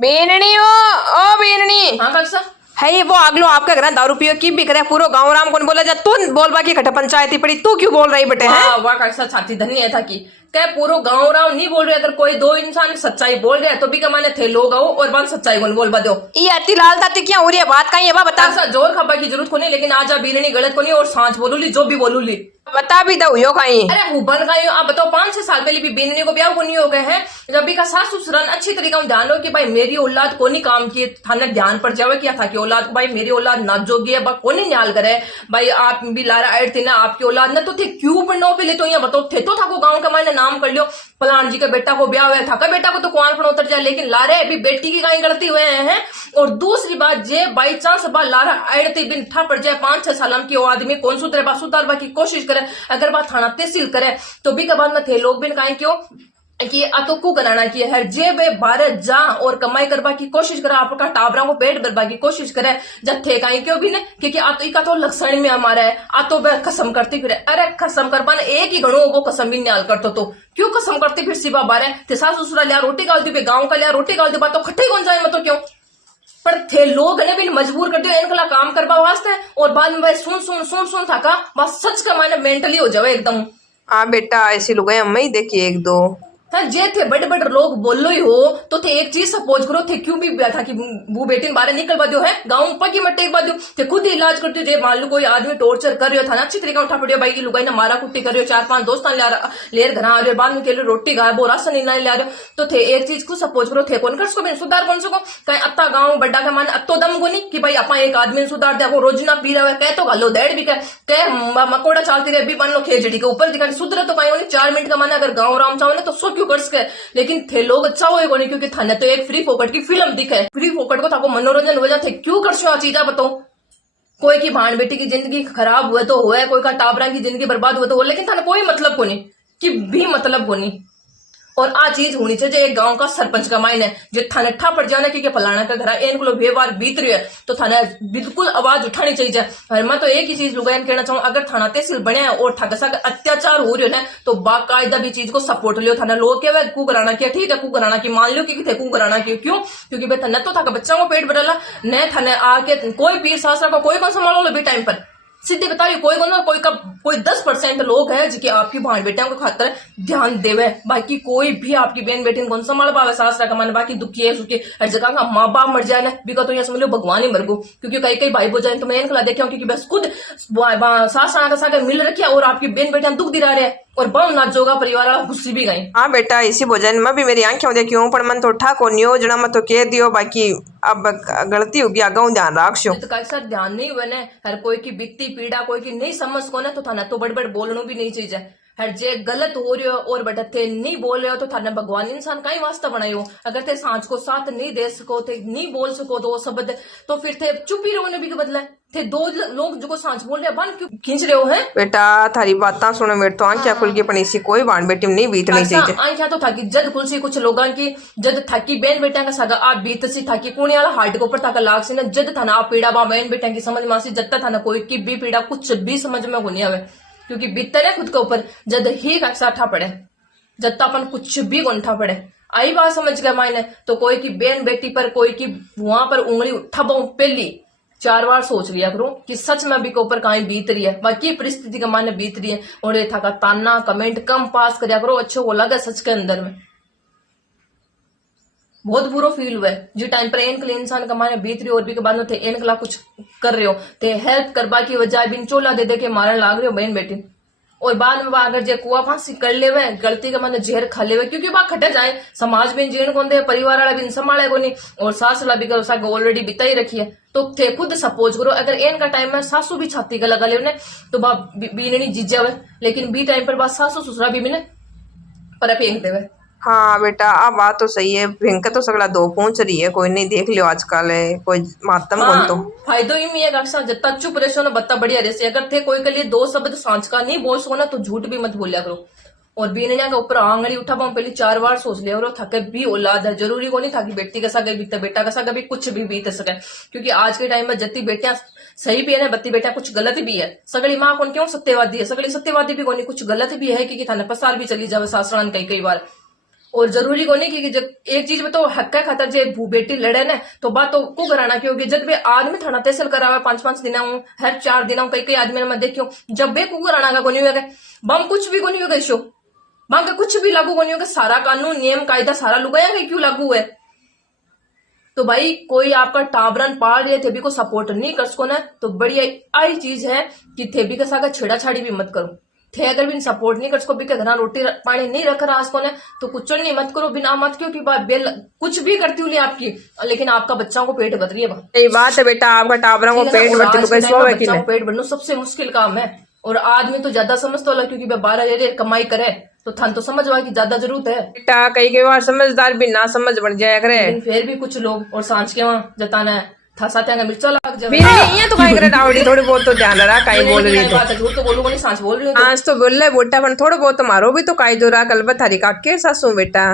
बेननी ओ बेननी। हाँ कक्षा है ये वो अगलो आपका घर दारू पियो की भी करे पूरा गांव राम कौन बोला जा तू बोल बाकी खट पंचायती पड़ी तू क्यों बोल रही बेटे है? वाह कक्षा छाती धन्य था कि क्या पूरा गाँव राव नहीं बोल रहे। अगर कोई दो इंसान सच्चाई बोल रहे हैं तो भी कमाने थे लोग आओ और बात सच्चाई कौन बोल दो। ये अति लाल ताती क्या हो रही है बात कहीं है बता। ऐसा जोर खपा की जरूरत को नहीं, लेकिन आज आप बीरनी गलत को नहीं और सांच बोलूली जो भी बोलूली बता भी दो यो कहीं। अरे वो बन गई आप बताओ 5-6 साल पहले भी बीनने को ब्याह को नहीं हो गए हैं। जब भी का सास ससुराल अच्छी तरीके से ध्यान लो कि भाई मेरी औलाद को नहीं काम किए थाने ध्यान पर जावे किया था कि औलाद को भाई मेरी औलाद ना जोगी है को नहीं न्याल करे भाई आप भी लारा ऐड थे ना आपकी औलाद ना तो थे क्यों पढ़ना पहले तो यहाँ बताओ थे तो था को गाँव का मैंने नाम कर लियो फलान जी का बेटा को ब्याह हुआ था का बेटा को तो कुआं पर उतर जाए, लेकिन लारे अभी बेटी की कहीं गलती हुए हैं। और दूसरी बात जे बाई चांस लारा ऐडती बिन ठा पड़ जाए 5-6 साल की वो आदमी कौन सुधारवा की कोशिश करे अगर बात थाना तहसील करे तो भी कबार में थे लोग बिन कहीं क्यों कि तो कु कराना की है जे बे भारत जा और कमाई करवा की कोशिश करे आपका टाबरा को पेट भरवा की कोशिश करे जब थे कहीं क्यों भी ने क्योंकि आ तो इका तो लक्षण में हमारा है आ तो बे कसम करती फिर अरे कसम कर पाने एक ही घड़ो वो कसम भी न्याल करतो तो क्यों कसम करती फिर सिवा बारे थे सास ससुरा लिया रोटी गाल दी गाँव का लिया रोटी गाल दी बात तो खट्टे कौन जाए मतलब क्यों पर थे लोग ने भी मजबूर कर दिया इनका काम करवा वास्ते और बाद में भाई सुन था का बस सच का माने मेंटली हो जावे एकदम। हाँ बेटा ऐसी लोग हम ही देखिए एक दो हाँ जे थे बड़े बड़े लोग बोलो ही हो तो थे एक चीज सपोज करो थे क्यों भी था कि वो बेटी बाहर निकलवा दो है गाँव ऊपर की मट्टे एक थे खुद ही इलाज करती हो मान लो कोई आदमी टॉर्चर कर रहे हो था ना अच्छी तरीका उठा पड़ियो भाई की लुगाई ने मारा कुट्टी कर रहे हो 4-5 दोस्त लेर घर आ रहे हो बाद में के लिए रोटी गाय वो राशन नहीं ला रहे हो तो थे एक चीज को सपोज करो थे कौन कर सको सुधार कौन सको कहीं अत्ता गाँव बड्डा का माने अत्तो दम को नहीं कि भाई अपा एक आदमी सुधार दे वो रोज ना पी रहा है कह तो गालो डेढ़ भी कह मकोड़ा चलती रहे भी मान लो खेजड़ी के ऊपर दिखा सुधरे तो कहीं 4 मिनट का माना अगर गाँव राम चाहो ना तो सो क्यों कर सके, लेकिन थे लोग अच्छा होएगा नहीं क्योंकि थाने तो एक फ्री फोकट की फिल्म दिखे फ्री फोकट को था मनोरंजन हो जाते क्यों कर सो चीजा बताओ। कोई की भाण बेटी की जिंदगी खराब हुए तो हुए कोई का टाबरा की जिंदगी बर्बाद हुए तो हो, लेकिन थाने कोई मतलब को नहीं कि भी मतलब को नहीं। और आ चीज होनी चाहिए एक गांव का सरपंच का मायने जो थाने ठा पड़ जाना क्योंकि फलाना का घर इन को व्यवहार बीत रही है तो थाने बिल्कुल आवाज उठानी चाहिए। और मैं तो एक ही चीज लुगाइन कहना चाहूँ अगर थाना तहसील बने और ठगसा का अत्याचार हो रही है तो बाकायदा भी चीज को सपोर्ट लियो थाना लोग क्या कु कराना किया ठीक है कु कराना की मान लो कि थे कु कराना की क्यों क्योंकि भाई थाना तो था बच्चा को पेट भरला न थाने आके कोई पीर सासरा को कोई कौन संभालो लो भी टाइम पर सीधे बताइए कोई 10% लोग है जिनकी आपकी भाई बेटियों को खातर ध्यान देवे बाकी कोई भी आपकी बहन बेटी कौन संभाल पावे सास रहा माने बाकी दुखी है सुखी हर जगह का माँ बाप मर जाए ना बिका तो ये समझ लो भगवान ही मर गो क्योंकि कई भाई बो जाए तो मैं इनका देखा क्योंकि बस खुद सास का सागर मिल रखी और आपकी बहन बेटियां दुख दिला रहे और बम नाच जोगा परिवार वाला गुस्सी भी गई। हाँ बेटा इसी भोजन में भी मेरी आंखें देखी हूँ पर मन तो ठा को नहीं हो जना मत तो कह दियो बाकी अब गलती होगी आगा ध्यान रखो तो कैसा ध्यान नहीं हुए ना हर कोई की बिकती पीड़ा कोई की नहीं समझ को ना तो थाना तो बड़ बोलना भी नहीं चाहिए। हर जे गलत हो रहे हो और बट थे नहीं बोल रहे हो तो थाने भगवान इंसान का ही वास्ता बनायो अगर थे सांच को साथ नहीं दे सको थे नहीं बोल सको दो शब्द तो फिर थे चुप ही रहो भी बदला थे दो लोग जो सांच बोल रहे बन क्यों खींच रहे हो है बेटा थारी बात सुनो मेरे तो आंखिया खुल के पनी सी कोई बाण बेटी नहीं बीतनी चाहिए। आंखिया तो था कि जद खुल सी कुछ लोगों की जद थाकी बहन बेटा का सगा आप बीत सी थाकी पुणे वाला हार्ट के ऊपर था लाग सी ना जद था ना आप पीड़ा बा बहन बेटा की समझ में आसी जद था ना कोई की भी पीड़ा कुछ भी समझ में होनी आवे क्योंकि बीतर है खुद के ऊपर जद ही ठा पड़े जब तक अपन कुछ भी उठा पड़े आई बात समझ गया मायने तो कोई की बहन बेटी पर कोई की वहां पर उंगली उठा पहली 4 बार सोच लिया करो कि सच में भी के ऊपर कहीं बीत रही है बाकी परिस्थिति का माने बीत रही है और ये था का ताना कमेंट कम पास करया करो अच्छे को लगा सच के अंदर में बहुत बुरा फील हुआ है जो टाइम पर इनके लिए इंसान का माने बीत रही और भी के बाद में थे इनके कुछ कर रहे हो थे हेल्प करवा की बजाय बिन चोला दे के मारने लाग रहे हो बहन बेटी और बाद में अगर जे कुआ फांसी कर ले हुए गलती का माने जहर खा ले हुए क्योंकि वह खटे जाए समाज में जीण कौन दे परिवार वाला भी संभाले को नहीं और सास वाला भी ऑलरेडी बिता ही रखी है तो थे खुद सपोज करो अगर इनका टाइम में सासू भी छाती का लगा ले तो बीननी जीजा हुए लेकिन बी टाइम पर बात सासू ससुरा भी मिले पर फेंक देवे। हाँ बेटा अब बात तो सही है भिंक तो सगला दो पहुंच रही है कोई नहीं देख लियो आजकल है कोई मातम कौन तो फायदो ही है अक्सर जब तक चुप रहे ना बत्ता बढ़िया रहे अगर थे कोई के लिए 2 शब्द सांच का नहीं बोल सको ना तो झूठ भी मत बोलिया करो और बीननिया के ऊपर आंगड़ी उठा पाऊं पहले 4 बार सोच लिया और थके भी औलाद है जरूरी को नहीं था कि बेटी का सगा बीतता बेटा का सगा भी कुछ भी बीत सके क्योंकि आज के टाइम में जत्ती बेटियां सही भी है ना बत्ती बेटा कुछ गलत भी है सगड़ी माँ कौन क्यों सत्यवादी है सगड़ी सत्यवादी भी कोनी कुछ गलत भी है कि थाने पसार भी चली जावे सासरान कई बार और जरूरी को नहीं कि जब एक चीज में तो हक का खातर जे भू बेटी लड़े ने तो बात तो को कराना क्योंकि जब वे आदमी थाना तहसील करावा 5-5 दिन हर 4 दिन कई कई आदमी मैं देखियो जब वे को कराना का कोनी होगा बम कुछ भी कोनी होगा शो बम का कुछ भी लागू कोनी होगा सारा कानून नियम कायदा सारा लुगाया का क्यों लागू है। तो भाई कोई आपका टाबरन पाल रहे थे भी को सपोर्ट नहीं कर सको ना तो बढ़िया आई चीज है कि थे भी का सागा छेड़ाछाड़ी भी मत करो थे अगर भी सपोर्ट नहीं कर सको भी के घर रोटी पानी नहीं रख रहा उसको ने तो कुछ नहीं मत करो बिना मत क्यों कि बात बेल कुछ भी करती हूँ आपकी लेकिन आपका बच्चों को पेट भर रही है यही बात है बेटा आपका टाबरों को पेट भरते तो कैसे होगा कि बच्चों को पेट भरना सबसे मुश्किल काम है और आदमी तो ज्यादा समझता होला क्योंकि 12 कमाई करे तो थान तो समझवा की ज्यादा जरूरत है बेटा कई बार समझदार भी ना समझ बन जाया करे लेकिन फिर भी कुछ लोग और सांझ के वहां जताना है था साथ मिर्चा लग जाए मेरे नहीं है तो काई करे डावड़ी थोड़ी बहुत तो ध्यान रहा काई बोल रही बात है झूठ तो बोलूंगा नहीं सांझ बोल रही हूँ आज तो बोल रहे बेटा पर थोड़ा बहुत तुम्हारो भी तो काई जो रहा कल थारी काके सासू बेटा